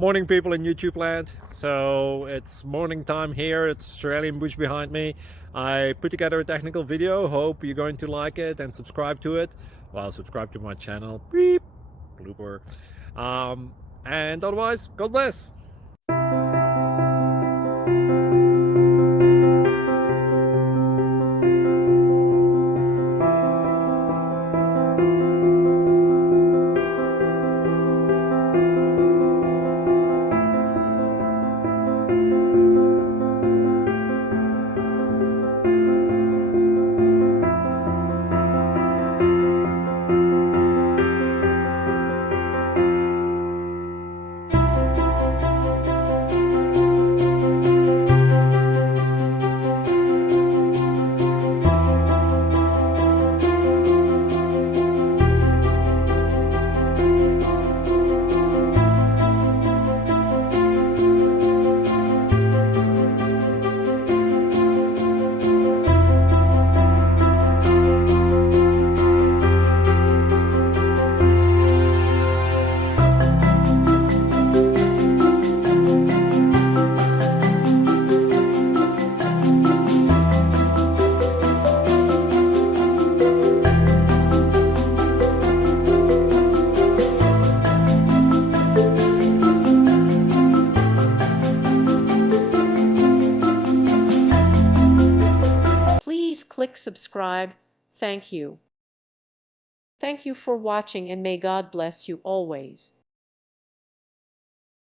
Morning, people in YouTube land. So it's morning time here. It's Australian bush behind me. I put together a technical video. Hope you're going to like it and subscribe to it. Well, subscribe to my channel. Beep. Blooper. And otherwise, God bless. Please click subscribe. Thank you. Thank you for watching, and may God bless you always.